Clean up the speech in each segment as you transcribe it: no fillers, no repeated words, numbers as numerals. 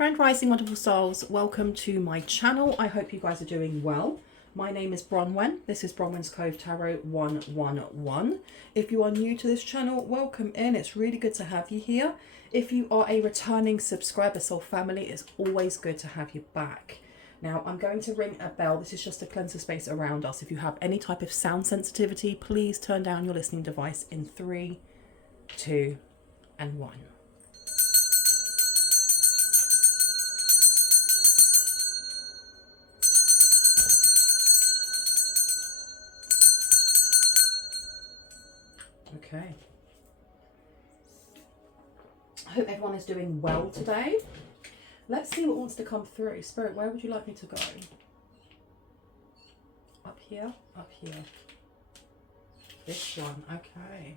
Grand Rising, wonderful souls, welcome to my channel. I hope you guys are doing well. My name is Bronwen. This is Bronwen's Cove Tarot 111. If you are new to this channel, welcome in. It's really good to have you here. If you are a returning subscriber, soul family, it's always good to have you back. Now, I'm going to ring a bell. This is just to cleanse the space around us. If you have any type of sound sensitivity, please turn down your listening device in 3, 2, and 1. Okay. I hope everyone is doing well today. Let's see what wants to come through. Spirit, where would you like me to go? Up here? Up here. This one. Okay.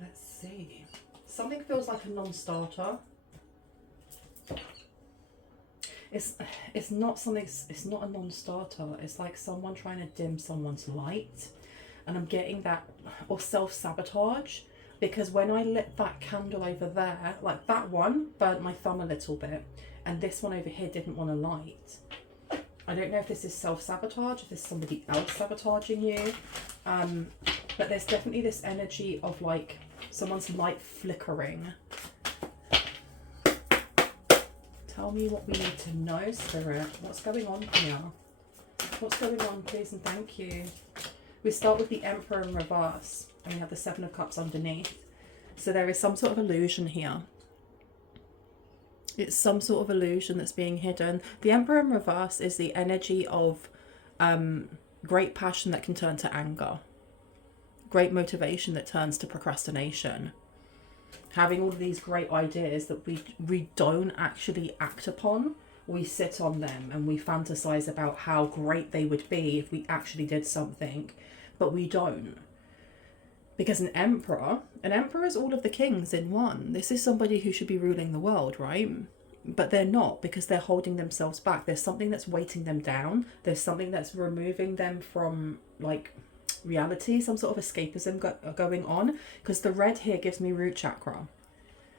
Let's see. Something feels like a non-starter. It's not something, it's not a non-starter. It's like someone trying to dim someone's light. And I'm getting that, or self-sabotage, because when I lit that candle over there, like that one burnt my thumb a little bit, and this one over here didn't want to light. I don't know if this is self-sabotage, if this is somebody else sabotaging you, but there's definitely this energy of like someone's light flickering. Tell me what we need to know, Spirit. What's going on here? What's going on, please and thank you. We start with the Emperor in reverse, and we have the Seven of Cups underneath. So there is some sort of illusion here. It's some sort of illusion that's being hidden. The Emperor in reverse is the energy of great passion that can turn to anger. Great motivation that turns to procrastination. Having all of these great ideas that we don't actually act upon. We sit on them and we fantasize about how great they would be if we actually did something, but we don't. Because an emperor is all of the kings in one. This is somebody who should be ruling the world, right? But they're not, because they're holding themselves back. There's something that's weighting them down. There's something that's removing them from like reality, some sort of escapism going on. Because the red here gives me root chakra.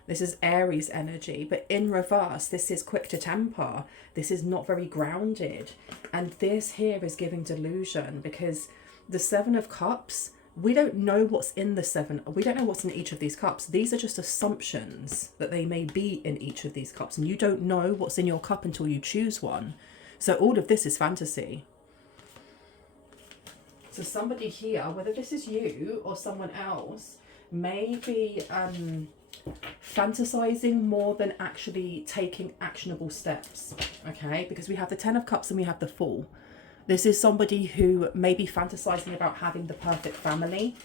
This is Aries energy, but in reverse, this is quick to temper. This is not very grounded. And this here is giving delusion, because the Seven of Cups, we don't know what's in the seven. We don't know what's in each of these cups. These are just assumptions that they may be in each of these cups. And you don't know what's in your cup until you choose one. So all of this is fantasy. So somebody here, whether this is you or someone else, may be fantasizing more than actually taking actionable steps. Okay, because we have the Ten of Cups and we have the Fool. This is somebody who may be fantasizing about having the perfect family,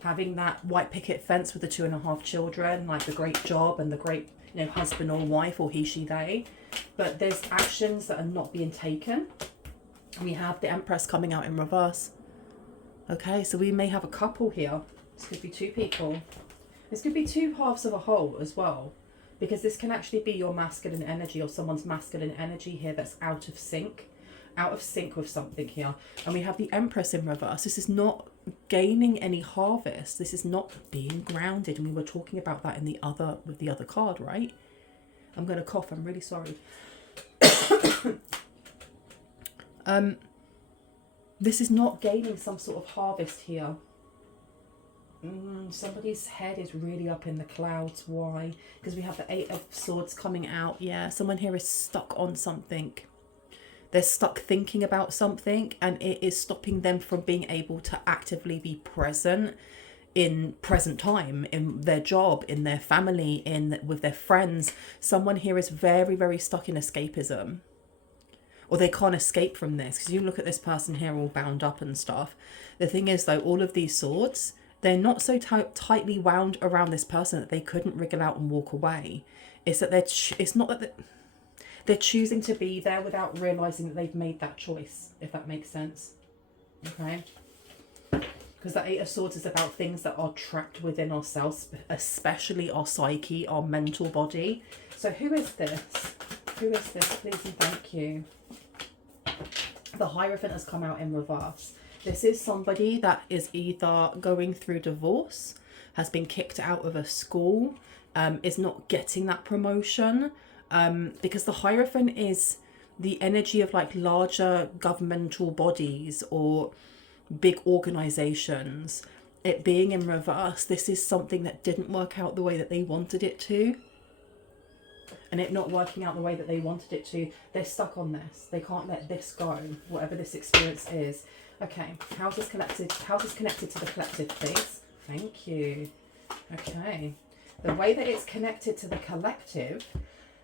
having that white picket fence with the 2.5 children, like the great job and the great, you know, husband or wife, or he, she, they. But there's actions that are not being taken. We have the Empress coming out in reverse. Okay, so we may have a couple here. This could be two people. This could be two halves of a whole as well, because this can actually be your masculine energy or someone's masculine energy here that's out of sync with something here. And we have the Empress in reverse. This is not gaining any harvest. This is not being grounded. And we were talking about that in the other, with the other card, right? I'm going to cough. I'm really sorry. This is not gaining some sort of harvest here. Somebody's head is really up in the clouds. Why? Because we have the Eight of Swords coming out. Yeah, someone here is stuck on something. They're stuck thinking about something, and it is stopping them from being able to actively be present in present time, in their job, in their family, with their friends. Someone here is very, very stuck in escapism. Or they can't escape from this. Because you look at this person here all bound up and stuff. The thing is, though, all of these swords, they're not so tightly wound around this person that they couldn't wriggle out and walk away. It's that it's not that they're choosing to be there without realizing that they've made that choice, if that makes sense. Okay? Because the Eight of Swords is about things that are trapped within ourselves, especially our psyche, our mental body. So who is this? Who is this? Please and thank you. The Hierophant has come out in reverse. This is somebody that is either going through divorce, has been kicked out of a school, is not getting that promotion, because the Hierophant is the energy of like larger governmental bodies or big organizations. It being in reverse, this is something that didn't work out the way that they wanted it to. And it not working out the way that they wanted it to, they're stuck on this. They can't let this go, whatever this experience is. Okay, how's this connected to the collective, please? Thank you. Okay, the way that it's connected to the collective,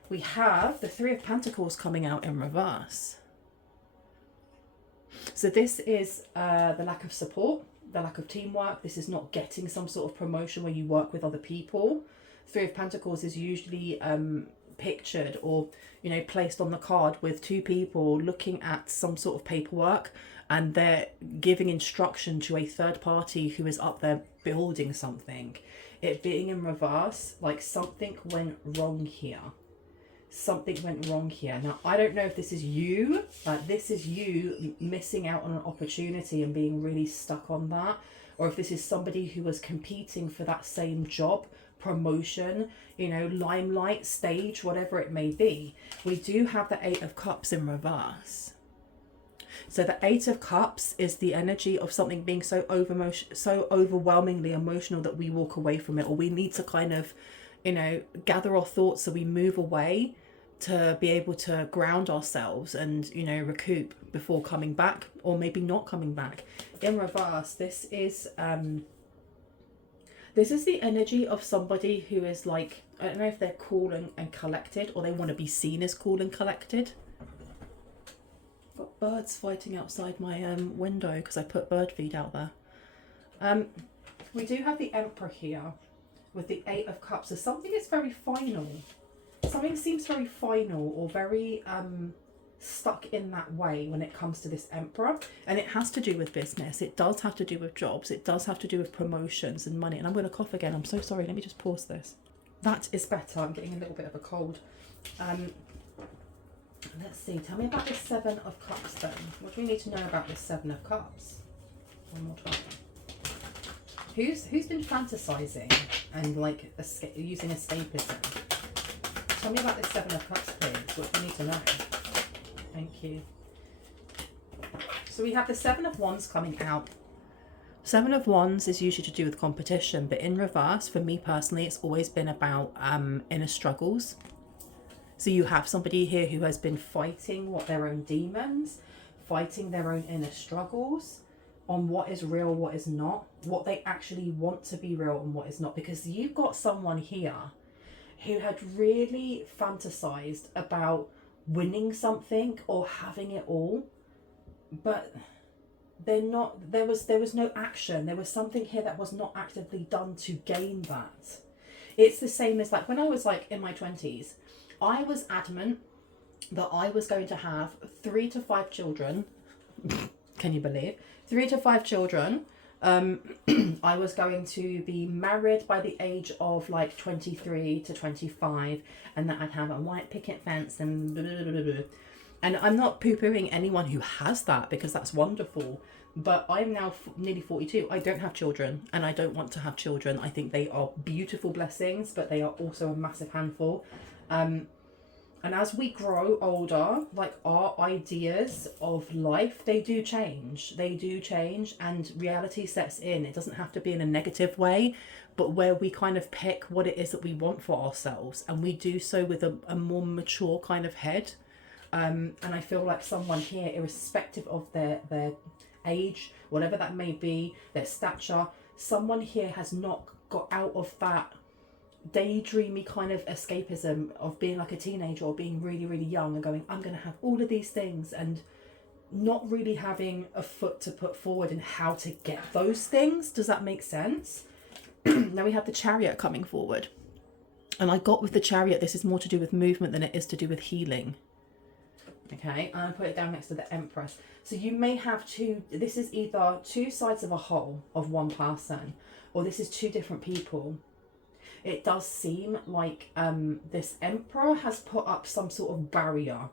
we have the Three of Pentacles coming out in reverse. So this is the lack of support, the lack of teamwork. This is not getting some sort of promotion where you work with other people. Three of Pentacles is usually pictured or, you know, placed on the card with two people looking at some sort of paperwork, and they're giving instruction to a third party who is up there building something. It being in reverse, like something went wrong here. Something went wrong here. Now, I don't know if this is you, this is you missing out on an opportunity and being really stuck on that, or if this is somebody who was competing for that same job, promotion, you know, limelight, stage, whatever it may be. We do have the Eight of Cups in reverse. So the Eight of Cups is the energy of something being so overwhelmingly emotional that we walk away from it, or we need to kind of, you know, gather our thoughts so we move away to be able to ground ourselves and, you know, recoup before coming back, or maybe not coming back. In reverse, this is the energy of somebody who is like, I don't know if they're cool and collected, or they want to be seen as cool and collected. Got birds fighting outside my window because I put bird feed out there. We do have the Emperor here with the Eight of Cups. So something is very final. Something seems very final or very stuck in that way when it comes to this Emperor. And it has to do with business. It does have to do with jobs. It does have to do with promotions and money. And I'm going to cough again. I'm so sorry. Let me just pause this. That is better. I'm getting a little bit of a cold. Let's see. Tell me about the Seven of Cups then. What do we need to know about this Seven of Cups? One more time. Who's been fantasizing and like using escapism? Tell me about this Seven of Cups, please. What do you need to know? Thank you. So we have the Seven of Wands coming out. Seven of Wands is usually to do with competition, but in reverse, for me personally, it's always been about inner struggles. So you have somebody here who has been fighting their own demons, fighting their own inner struggles on what is real, what is not, what they actually want to be real and what is not. Because you've got someone here who had really fantasized about winning something or having it all, but there was no action. There was something here that was not actively done to gain that. It's the same as like when I was like in my 20s, I was adamant that I was going to have 3 to 5 children. Can you believe? 3 to 5 children. I was going to be married by the age of like 23 to 25, and that I'd have a white picket fence and blah, blah, blah, blah. And I'm not poo-pooing anyone who has that, because that's wonderful. But I'm now nearly 42. I don't have children, and I don't want to have children. I think they are beautiful blessings, but they are also a massive handful. And as we grow older, like our ideas of life, they do change. They do change, and reality sets in. It doesn't have to be in a negative way, but where we kind of pick what it is that we want for ourselves, and we do so with a more mature kind of head. And I feel like someone here, irrespective of their age, whatever that may be, their stature, someone here has not got out of that daydreamy kind of escapism of being like a teenager or being really, really young and going, I'm going to have all of these things, and not really having a foot to put forward in how to get those things. Does that make sense? Now we have the Chariot coming forward. And I got with the Chariot, this is more to do with movement than it is to do with healing. Okay, and I put it down next to the Empress. So you may have this is either two sides of a whole of one person, or this is two different people. It does seem like this Emperor has put up some sort of barrier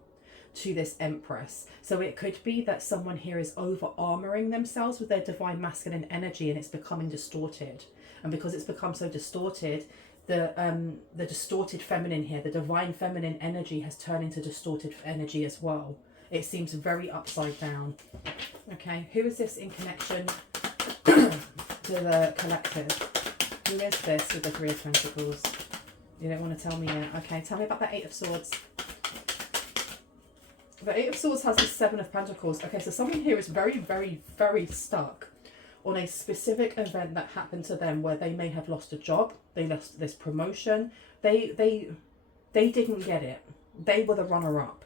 to this Empress. So it could be that someone here is over-armoring themselves with their divine masculine energy, and it's becoming distorted. And because it's become so distorted, the distorted feminine here, the divine feminine energy has turned into distorted energy as well. It seems very upside down. Okay, who is this in connection to the collective? Who is this with the Three of Pentacles? You don't want to tell me yet. Okay, tell me about the Eight of Swords. The Eight of Swords has the Seven of Pentacles. Okay, so someone here is very, very, very stuck on a specific event that happened to them where they may have lost a job, they lost this promotion, they didn't get it. They were the runner-up.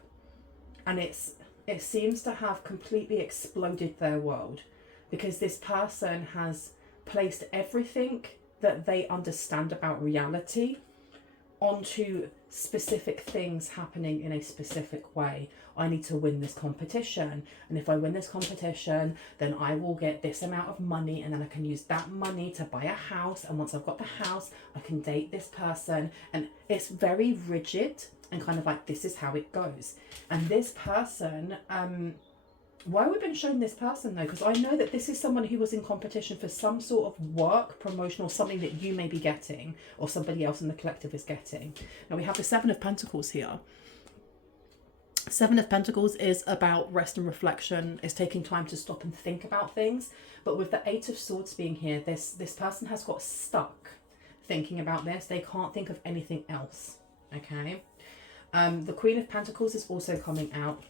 And it seems to have completely exploded their world, because this person has placed everything that they understand about reality onto specific things happening in a specific way. I need to win this competition, and if I win this competition, then I will get this amount of money, and then I can use that money to buy a house, and once I've got the house, I can date this person. And it's very rigid and kind of like, this is how it goes. And this person, why have we been shown this person though? Because I know that this is someone who was in competition for some sort of work, promotion, or something that you may be getting, or somebody else in the collective is getting. Now we have the Seven of Pentacles here. Seven of Pentacles is about rest and reflection, is taking time to stop and think about things. But with the Eight of Swords being here, this person has got stuck thinking about this. They can't think of anything else. Okay. The Queen of Pentacles is also coming out.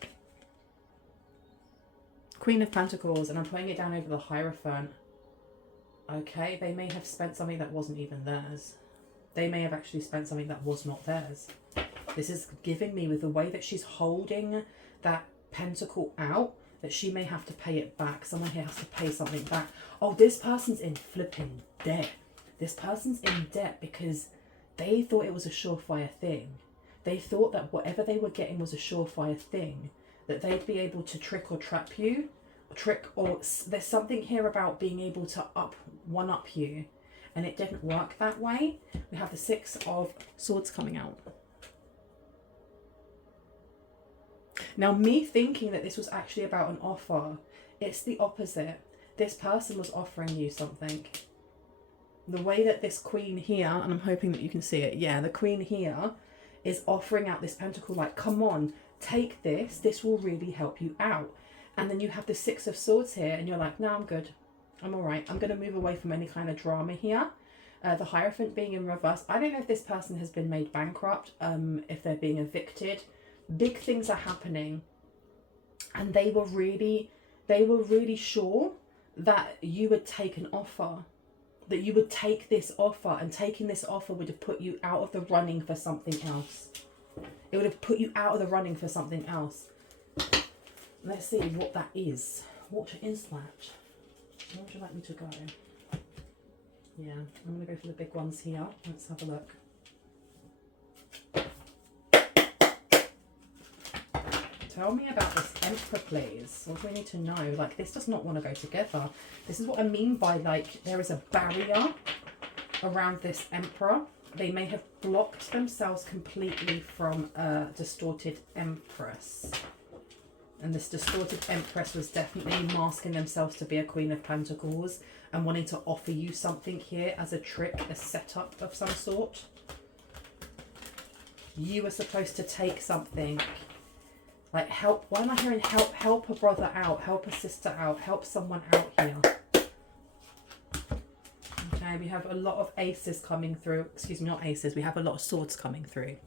Queen of Pentacles, and I'm putting it down over the Hierophant. Okay, they may have spent something that wasn't even theirs. They may have actually spent something that was not theirs. This is giving me, with the way that she's holding that pentacle out, that she may have to pay it back. Someone here has to pay something back. Oh, this person's in flipping debt. This person's in debt because they thought it was a surefire thing. They thought that whatever they were getting was a surefire thing, that they'd be able to trick or trap you, or there's something here about being able to one-up you, and it didn't work that way. We have the Six of Swords coming out. Now, me thinking that this was actually about an offer, it's the opposite. This person was offering you something. The way that this Queen here, and I'm hoping that you can see it, yeah, the Queen here is offering out this pentacle like, come on, take this, this will really help you out. And then you have the Six of Swords here, and you're like, no, I'm good, I'm all right, I'm going to move away from any kind of drama here. The Hierophant being in reverse, I don't know if this person has been made bankrupt, if they're being evicted. Big things are happening, and they were really sure that you would take an offer, that you would take this offer, and taking this offer would have put you out of the running for something else. It would have put you out of the running for something else. Let's see what that is. What is that? Where would you like me to go? Yeah, I'm going to go for the big ones here. Let's have a look. Tell me about this Emperor, please. What do we need to know? Like, this does not want to go together. This is what I mean by, like, there is a barrier around this Emperor. They may have blocked themselves completely from a distorted Empress. And this distorted Empress was definitely masking themselves to be a Queen of Pentacles and wanting to offer you something here as a trick, a setup of some sort. You were supposed to take something. Like, help. Why am I hearing help? Help a brother out. Help a sister out. Help someone out here. Okay, we have a lot of aces coming through. Excuse me, not aces. We have a lot of swords coming through.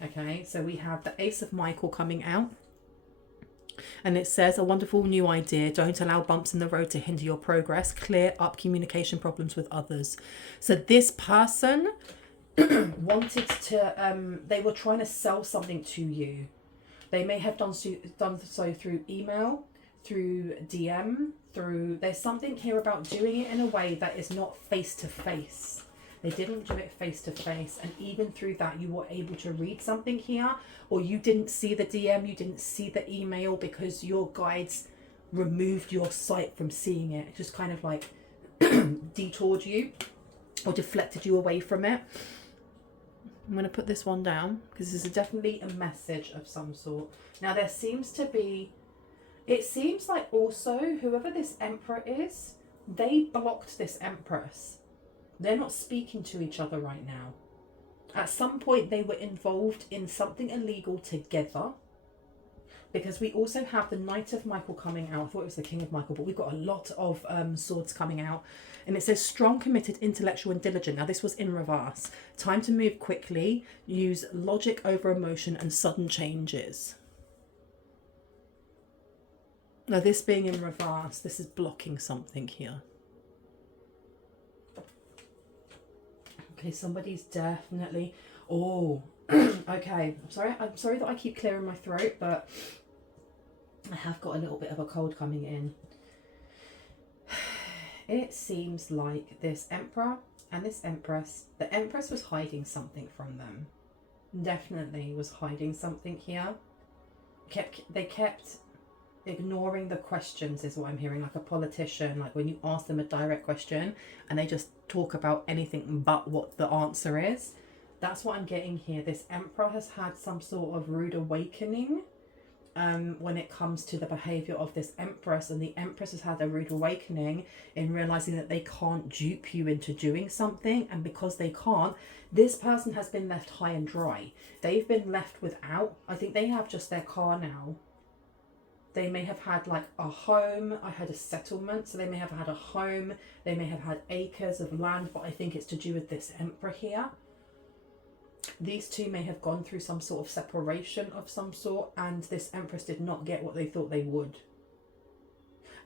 Okay, so we have the Ace of Michael coming out. And it says, a wonderful new idea. Don't allow bumps in the road to hinder your progress. Clear up communication problems with others. So this person wanted to, they were trying to sell something to you. They may have done so through email, through DM, there's something here about doing it in a way that is not face-to-face. They didn't do it face-to-face, and even through that you were able to read something here, or you didn't see the DM, you didn't see the email because your guides removed your sight from seeing it. It just kind of like detoured you or deflected you away from it. I'm going to put this one down because this is definitely a message of some sort. Now there seems to be, it seems like also whoever this Emperor is, they blocked this Empress. They're not speaking to each other right now. At some point they were involved in something illegal together, because we also have the Knight of Michael coming out. I thought it was the King of Michael, but we've got a lot of swords coming out. And it says strong, committed, intellectual and diligent. Now this was in reverse. Time to move quickly, use logic over emotion and sudden changes. Now this being in reverse, this is blocking something here. Okay, somebody's definitely... Oh, okay. I'm sorry that I keep clearing my throat, but I have got a little bit of a cold coming in. It seems like this Emperor and this Empress, the Empress was hiding something from them. Definitely was hiding something here. They kept ignoring the questions, is what I'm hearing, like a politician, like when you ask them a direct question and they just talk about anything but what the answer is. That's what I'm getting here. This Emperor has had some sort of rude awakening when it comes to the behavior of this Empress, and the Empress has had a rude awakening in realizing that they can't dupe you into doing something, and because they can't, this person has been left high and dry. They've been left without, I think they have just their car now. They may have had like a home. I had a settlement, so they may have had a home. They may have had acres of land, but I think it's to do with this Emperor here. These two may have gone through some sort of separation of some sort, and this Empress did not get what they thought they would.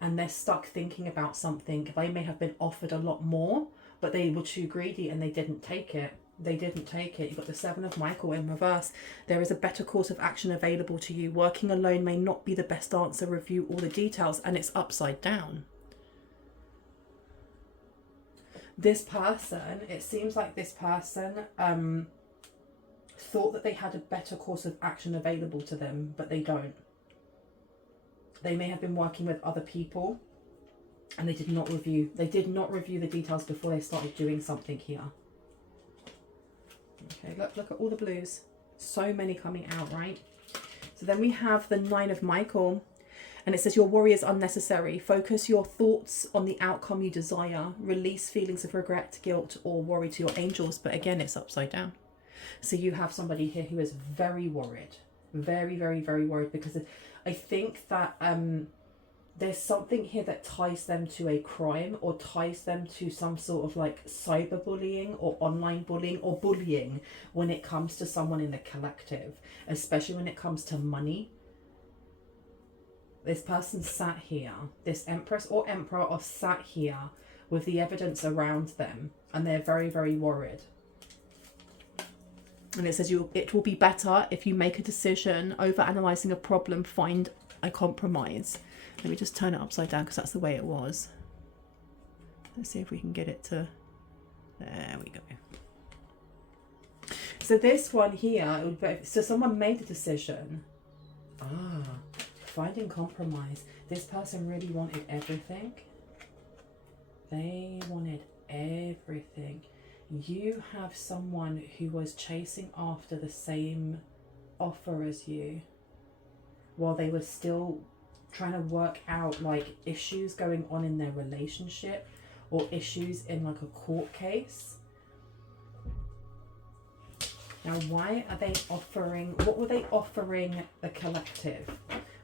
And they're stuck thinking about something. They may have been offered a lot more, but they were too greedy and they didn't take it. They didn't take it. You've got the Seven of Michael in reverse. There is a better course of action available to you. Working alone may not be the best answer. Review all the details, and it's upside down. This person, it seems like this person thought that they had a better course of action available to them, but they don't. They may have been working with other people and they did not review the details before they started doing something here. Okay, look at all the blues. So many coming out, right? So then we have the Nine of Michael, and it says your worry is unnecessary. Focus your thoughts on the outcome you desire. Release feelings of regret, guilt, or worry to your angels. But again, it's upside down. So you have somebody here who is very worried. Very, very, very worried, because I think that there's something here that ties them to a crime, or ties them to some sort of like cyberbullying or online bullying or bullying when it comes to someone in the collective, especially when it comes to money. This person sat here, this Empress or Emperor are sat here with the evidence around them, and they're very, very worried. And it says it will be better if you make a decision. Over analysing a problem, find a compromise. Let me just turn it upside down because that's the way it was. Let's see if we can get it to... There we go. So this one here, so someone made a decision. Finding compromise. This person really wanted everything. They wanted everything. You have someone who was chasing after the same offer as you, while they were still trying to work out like issues going on in their relationship, or issues in like a court case. Now, why are they offering, what were they offering the collective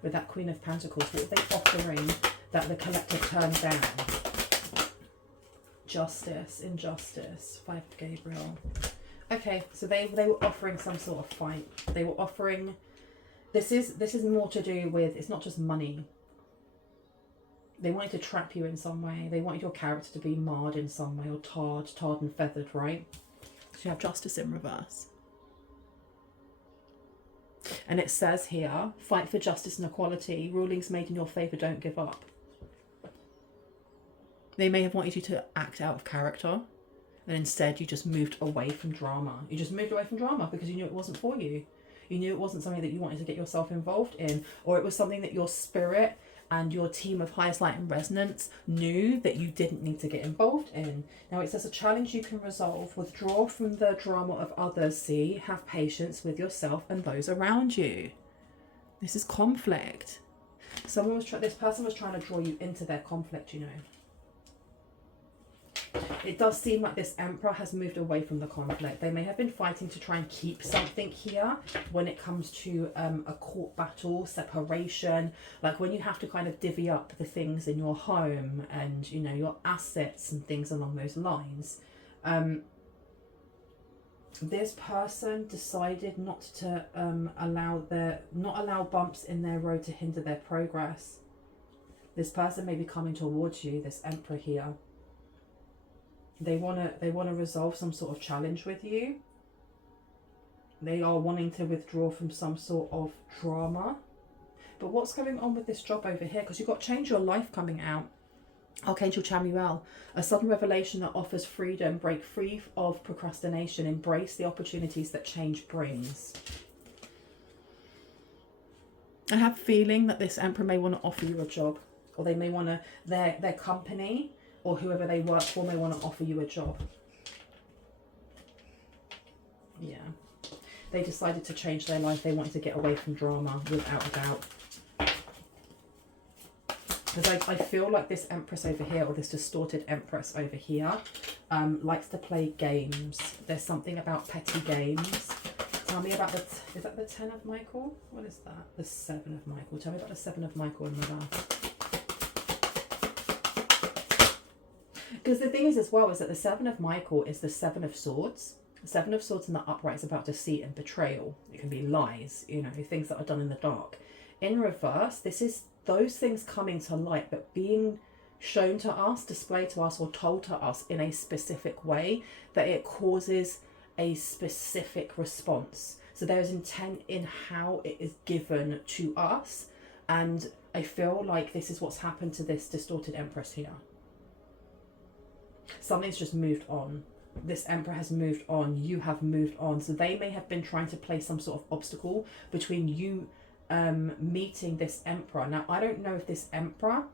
with that Queen of Pentacles? What were they offering that the collective turned down? Justice, injustice, Five of Gabriel. Okay, so they were offering some sort of fight. They were offering, this is more to do with, it's not just money. They wanted to trap you in some way. They wanted your character to be marred in some way, or tarred and feathered, right? So you have justice in reverse. And it says here, fight for justice and equality. Rulings made in your favour, don't give up. They may have wanted you to act out of character, and instead you just moved away from drama. You just moved away from drama because you knew it wasn't for you. You knew it wasn't something that you wanted to get yourself involved in, or it was something that your spirit and your team of highest light and resonance knew that you didn't need to get involved in. Now it says a challenge you can resolve. Withdraw from the drama of others. See, have patience with yourself and those around you. This is conflict. This person was trying to draw you into their conflict, you know. it does seem like this Emperor has moved away from the conflict. They may have been fighting to try and keep something here when it comes to a court battle, separation, like when you have to kind of divvy up the things in your home and, you know, your assets and things along those lines. This person decided not to allow bumps in their road to hinder their progress. This person may be coming towards you, this Emperor here. They wanna resolve some sort of challenge with you. They are wanting to withdraw from some sort of drama. But what's going on with this job over here? Because you've got Change Your Life coming out. Archangel Chamuel, a sudden revelation that offers freedom. Break free of procrastination. Embrace the opportunities that change brings. I have a feeling that this Emperor may want to offer you a job, or they may want to, their company or whoever they work for may want to offer you a job. Yeah. They decided to change their life. They wanted to get away from drama, without a doubt. Because I feel like this Empress over here, or this distorted Empress over here, likes to play games. There's something about petty games. Tell me about is that the 10 of Michael? What is that? The 7 of Michael. Tell me about the 7 of Michael in reverse. Because the thing is as well, is that the 7 of Michael is the 7 of Swords. The 7 of Swords in the upright is about deceit and betrayal. It can be lies, you know, things that are done in the dark. In reverse, this is those things coming to light, but being shown to us, displayed to us, or told to us in a specific way that it causes a specific response. So there is intent in how it is given to us. And I feel like this is what's happened to this distorted Empress here. Something's just moved on. This Emperor has moved on. You have moved on. So they may have been trying to place some sort of obstacle between you meeting this Emperor. Now, I don't know if this Emperor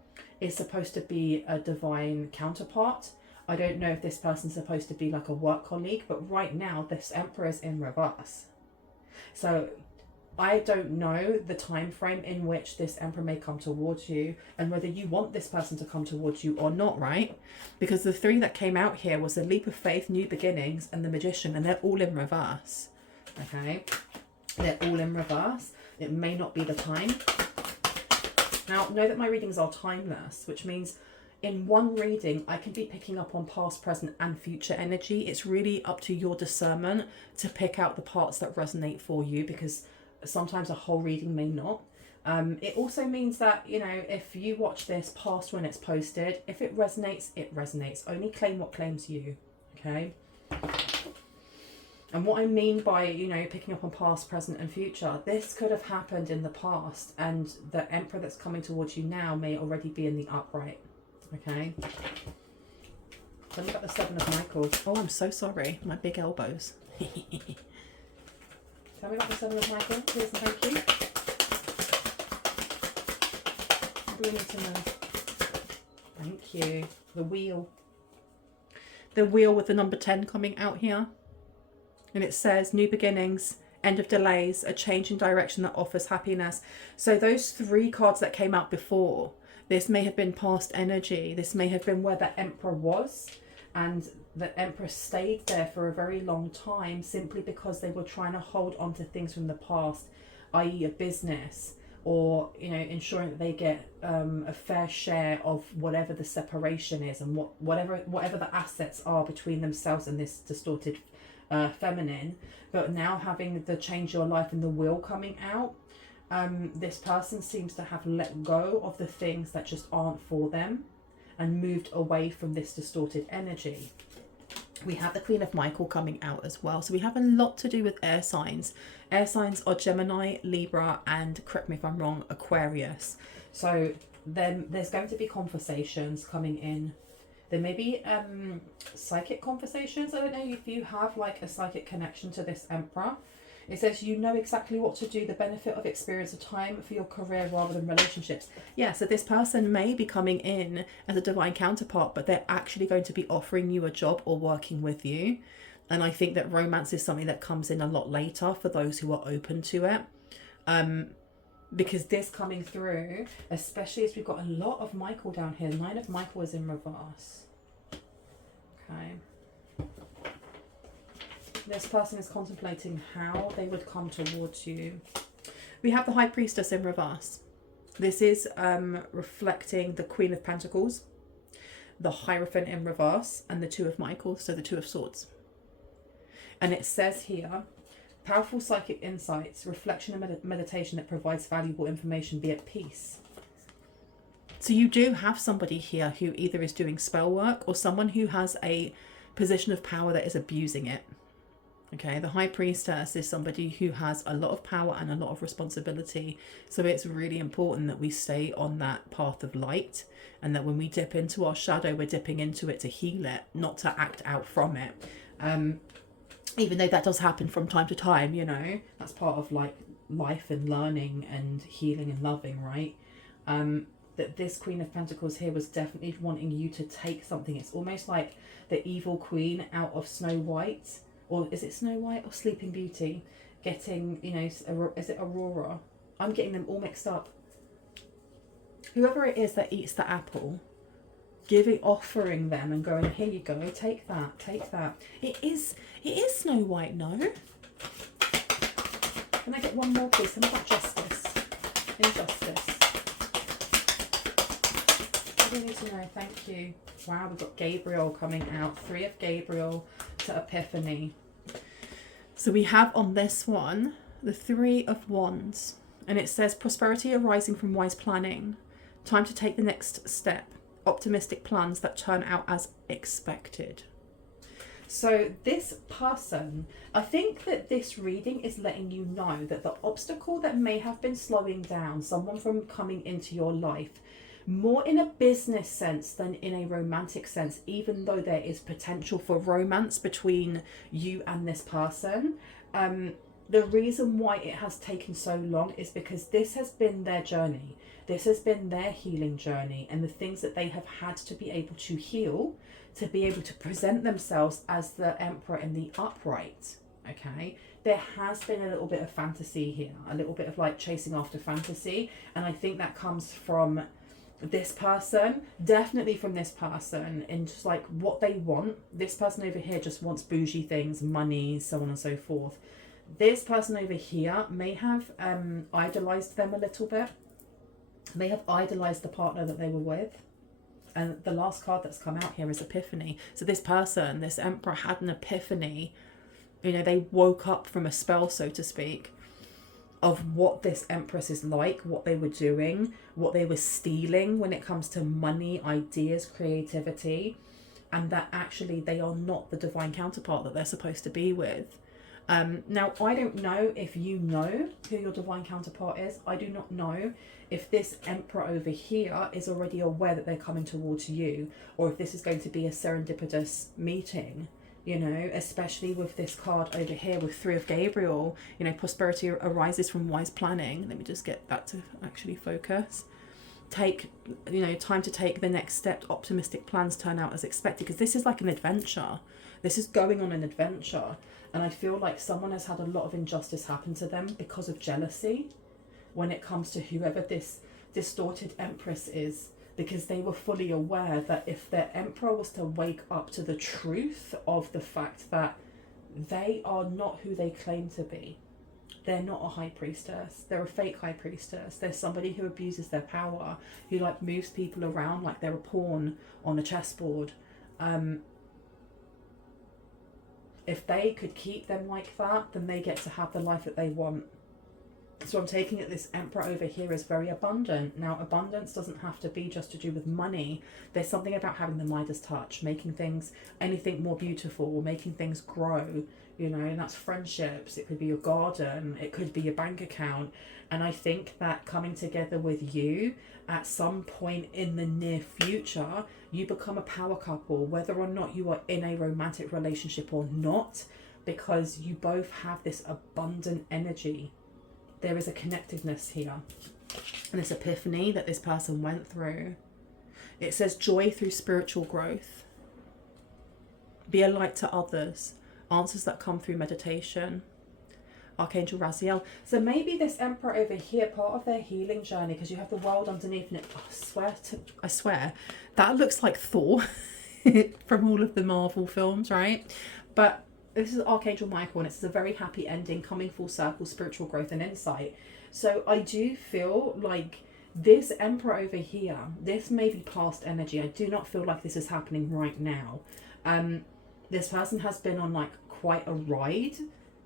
is supposed to be a divine counterpart. I don't know if this person's supposed to be like a work colleague, but right now this Emperor is in reverse. So I don't know the time frame in which this Emperor may come towards you, and whether you want this person to come towards you or not, right? Because the 3 that came out here was the Leap of Faith, New Beginnings, and the Magician, and they're all in reverse. Okay? They're all in reverse. It may not be the time. Now, know that my readings are timeless, which means in one reading, I can be picking up on past, present, and future energy. It's really up to your discernment to pick out the parts that resonate for you, because sometimes a whole reading may not. It also means that, you know, if you watch this past when it's posted, if it resonates, it resonates. Only claim what claims you, okay? And what I mean by, you know, picking up on past, present, and future, this could have happened in the past, and the Emperor that's coming towards you now may already be in the upright, okay? Tell me about the 7 of Michael. Oh, I'm so sorry. My big elbows. Tell me about the 7 of Michael, please and thank you. What do we need to know? Thank you. The wheel. The wheel with the number 10 coming out here. And it says, new beginnings, end of delays, a change in direction that offers happiness. So those 3 cards that came out before, this may have been past energy. This may have been where the Emperor was. And the Emperor stayed there for a very long time simply because they were trying to hold on to things from the past, i.e. a business, or, you know, ensuring that they get a fair share of whatever the separation is, and whatever the assets are between themselves and this distorted feminine. But now having the Change Your Life and the Wheel coming out, this person seems to have let go of the things that just aren't for them and moved away from this distorted energy. We have the Queen of Michael coming out as well. So we have a lot to do with air signs. Air signs are Gemini, Libra, and, correct me if I'm wrong, Aquarius. So then there's going to be conversations coming in. There may be psychic conversations. I don't know if you have like a psychic connection to this Emperor. It says you know exactly what to do, the benefit of experience of time for your career rather than relationships. Yeah, so this person may be coming in as a divine counterpart, but they're actually going to be offering you a job or working with you. And I think that romance is something that comes in a lot later for those who are open to it. Because this coming through, especially as we've got a lot of Michael down here. 9 of Michael is in reverse. Okay. This person is contemplating how they would come towards you. We have the High Priestess in reverse. This is reflecting the Queen of Pentacles, the Hierophant in reverse, and the Two of Michael, so the Two of Swords. And it says here, powerful psychic insights, reflection and meditation that provides valuable information, be at peace. So you do have somebody here who either is doing spell work or someone who has a position of power that is abusing it. Okay, the High Priestess is somebody who has a lot of power and a lot of responsibility. So it's really important that we stay on that path of light, and that when we dip into our shadow, we're dipping into it to heal it, not to act out from it. Even though that does happen from time to time, you know, that's part of like life and learning and healing and loving, right? That this Queen of Pentacles here was definitely wanting you to take something. It's almost like the evil queen out of Snow White, or is it Snow White or Sleeping Beauty? Getting, you know, is it Aurora? I'm getting them all mixed up. Whoever it is that eats the apple, offering them and going, here you go, take that, take that. It is Snow White, no? Can I get one more, please? Something about justice. Injustice. What do you need to know? Thank you. Wow, we've got Gabriel coming out. 3 of Gabriel to Epiphany. So we have on this one, the 3 of Wands. And it says, prosperity arising from wise planning. Time to take the next step. Optimistic plans that turn out as expected. So this person, I think that this reading is letting you know that the obstacle that may have been slowing down someone from coming into your life, more in a business sense than in a romantic sense, even though there is potential for romance between you and this person. The reason why it has taken so long is because this has been their journey. This has been their healing journey, and the things that they have had to be able to heal, to be able to present themselves as the Emperor in the upright. Okay, there has been a little bit of fantasy here, a little bit of like chasing after fantasy, and I think that comes from this person, definitely from this person, and just like what they want. This person over here just wants bougie things, money, so on and so forth. This person over here may have idolized them a little bit. They have idolized the partner that they were with. And the last card that's come out here is Epiphany. So this person, this Emperor, had an epiphany. You know, they woke up from a spell, so to speak, of what this Empress is like, what they were doing, what they were stealing when it comes to money, ideas, creativity, and that actually they are not the divine counterpart that they're supposed to be with. Now, I don't know if you know who your divine counterpart is. I do not know if this Emperor over here is already aware that they're coming towards you, or if this is going to be a serendipitous meeting, you know, especially with this card over here with 3 of Gabriel. You know, prosperity arises from wise planning. Let me just get that to actually focus. Take, you know, time to take the next step. Optimistic plans turn out as expected, because this is like an adventure. This is going on an adventure. And I feel like someone has had a lot of injustice happen to them because of jealousy when it comes to whoever this distorted Empress is, because they were fully aware that if their Emperor was to wake up to the truth of the fact that they are not who they claim to be, they're not a high priestess, they're a fake high priestess, they're somebody who abuses their power, who like moves people around like they're a pawn on a chessboard. If they could keep them like that, then they get to have the life that they want. So I'm taking it this Emperor over here is very abundant. Now, abundance doesn't have to be just to do with money. There's something about having the Midas touch, making things, anything more beautiful, making things grow, you know, and that's friendships. It could be your garden, it could be your bank account. And I think that coming together with you at some point in the near future, you become a power couple, whether or not you are in a romantic relationship or not, because you both have this abundant energy. There is a connectiveness here. And this epiphany that this person went through. It says joy through spiritual growth. Be a light to others. Answers that come through meditation. Archangel Raziel. So maybe this Emperor over here, part of their healing journey, because you have the world underneath, and it, I swear, that looks like Thor. from all of the Marvel films, right? But this is Archangel Michael, and it's a very happy ending, coming full circle, spiritual growth and insight. So I do feel like this Emperor over here, this may be past energy. I do not feel like this is happening right now. This person has been on like quite a ride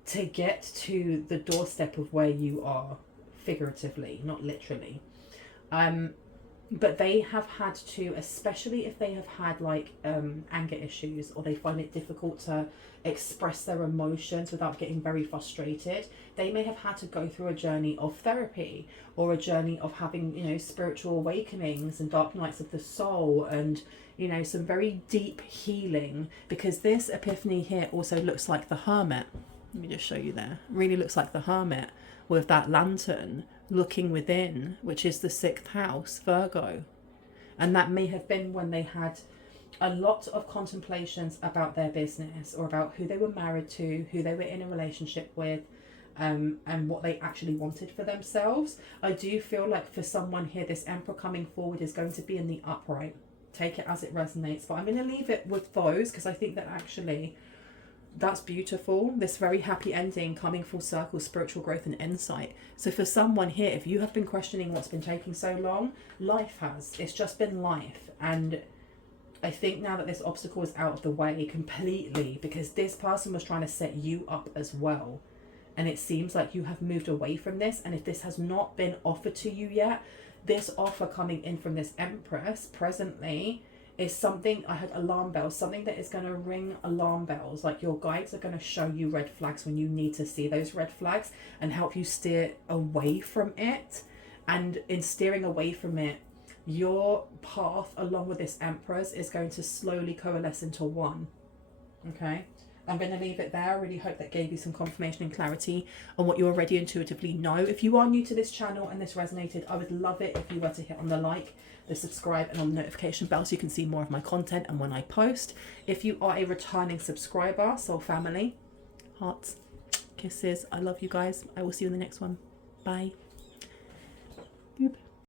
to get to the doorstep of where you are, figuratively, not literally. But they have had to, especially if they have had like anger issues, or they find it difficult to express their emotions without getting very frustrated, they may have had to go through a journey of therapy, or a journey of having, you know, spiritual awakenings and dark nights of the soul, and, you know, some very deep healing, because this epiphany here also looks like the Hermit. Let me just show you there. Really looks like the Hermit with that lantern looking within, which is the 6th house, Virgo. And that may have been when they had a lot of contemplations about their business, or about who they were married to, who they were in a relationship with, and what they actually wanted for themselves. I do feel like for someone here, this Emperor coming forward is going to be in the upright. Take it as it resonates. But I'm going to leave it with those, because I think that actually that's beautiful. This very happy ending, coming full circle, spiritual growth and insight. So for someone here, if you have been questioning what's been taking so long, life has. It's just been life. And I think now that this obstacle is out of the way completely, because this person was trying to set you up as well, and it seems like you have moved away from this. And if this has not been offered to you yet, this offer coming in from this Empress presently is something, I had alarm bells, something that is going to ring alarm bells. Like your guides are going to show you red flags when you need to see those red flags, and help you steer away from it. And in steering away from it, your path along with this Empress is going to slowly coalesce into one. Okay, I'm going to leave it there. I really hope that gave you some confirmation and clarity on what you already intuitively know. If you are new to this channel and this resonated, I would love it if you were to hit on the like, the subscribe, and on the notification bell, so you can see more of my content and when I post. If you are a returning subscriber, soul family, hearts, kisses, I love you guys. I will see you in the next one. Bye.